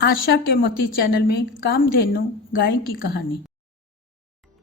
आशा के मोती चैनल में कामधेनु गाय की कहानी।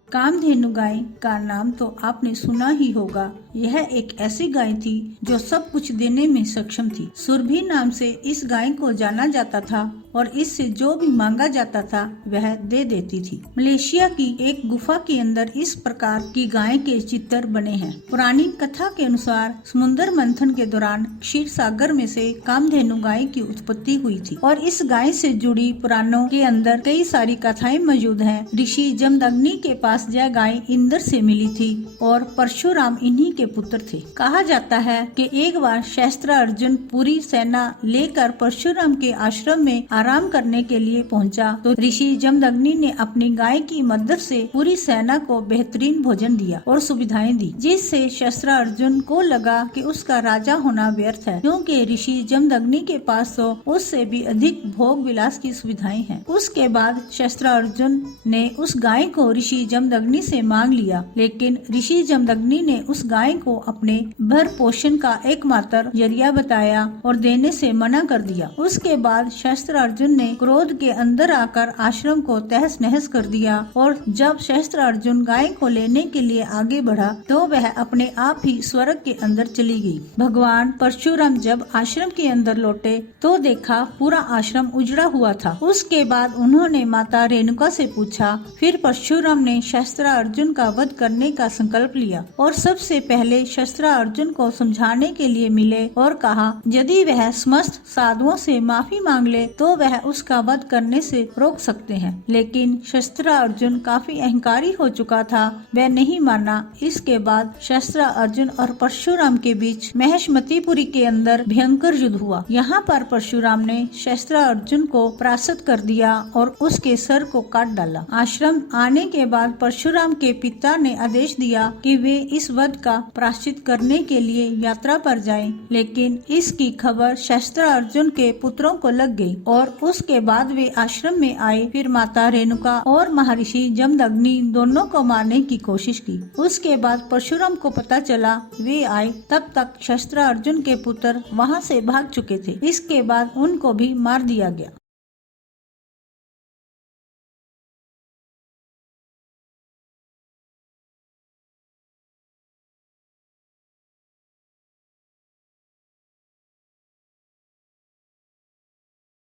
कामधेनु गाय का नाम तो आपने सुना ही होगा। यह एक ऐसी गाय थी जो सब कुछ देने में सक्षम थी। सुरभि नाम से इस गाय को जाना जाता था और इससे जो भी मांगा जाता था वह दे देती थी। मलेशिया की एक गुफा के अंदर इस प्रकार की गाय के चित्र बने हैं। पुरानी कथा के अनुसार समुद्र मंथन के दौरान क्षीर सागर में से कामधेनु गाय की उत्पत्ति हुई थी और इस गाय से जुड़ी पुराणों के अंदर कई सारी कथाएं मौजूद हैं। ऋषि जमदग्नि के पास यह गाय इंद्र से मिली थी और परशुराम इन्हीं के पुत्र थे। कहा जाता है कि एक बार शस्त्रार्जुन पूरी सेना लेकर परशुराम के आश्रम में आराम करने के लिए पहुंचा तो ऋषि जमदग्नि ने अपनी गाय की मदद से पूरी सेना को बेहतरीन भोजन दिया और सुविधाएं दी, जिससे शस्त्रार्जुन को लगा कि उसका राजा होना व्यर्थ है, क्योंकि ऋषि जमदग्नि के पास तो उससे भी अधिक भोग विलास की सुविधाएं हैं। उसके बाद शस्त्रार्जुन ने उस गाय को ऋषि जमदग्नि से मांग लिया, लेकिन ऋषि जमदग्नि ने उस गाय को अपने भर पोषण का एकमात्र जरिया बताया और देने से मना कर दिया। उसके बाद शस्त्रार्जुन ने क्रोध के अंदर आकर आश्रम को तहस नहस कर दिया और जब शस्त्रार्जुन गाय को लेने के लिए आगे बढ़ा तो वह अपने आप ही स्वर्ग के अंदर चली गई। भगवान परशुराम जब आश्रम के अंदर लौटे तो देखा पूरा आश्रम उजड़ा हुआ था। उसके बाद उन्होंने माता रेणुका से पूछा। फिर परशुराम ने शस्त्रार्जुन का वध करने का संकल्प लिया और सबसे पहले शस्त्रार्जुन को समझाने के लिए मिले और कहा यदि वह समस्त साधुओं से माफी मांग ले तो वह उसका वध करने से रोक सकते हैं, लेकिन शस्त्रार्जुन काफी अहंकारी हो चुका था, वह नहीं माना। इसके बाद शस्त्रार्जुन और परशुराम के बीच महेशमतीपुरी के अंदर भयंकर युद्ध हुआ। यहाँ पर परशुराम ने शस्त्रार्जुन को परास्त कर दिया और उसके सर को काट डाला। आश्रम आने के बाद परशुराम के पिता ने आदेश दिया कि वे इस वध का प्रायश्चित करने के लिए यात्रा पर जाएं, लेकिन इसकी खबर शस्त्रार्जुन के पुत्रों को लग गई और उसके बाद वे आश्रम में आए। फिर माता रेणुका और महर्षि जमदग्नि दोनों को मारने की कोशिश की। उसके बाद परशुराम को पता चला वे आए, तब तक शस्त्रार्जुन के पुत्र वहां से भाग चुके थे। इसके बाद उनको भी मार दिया गया।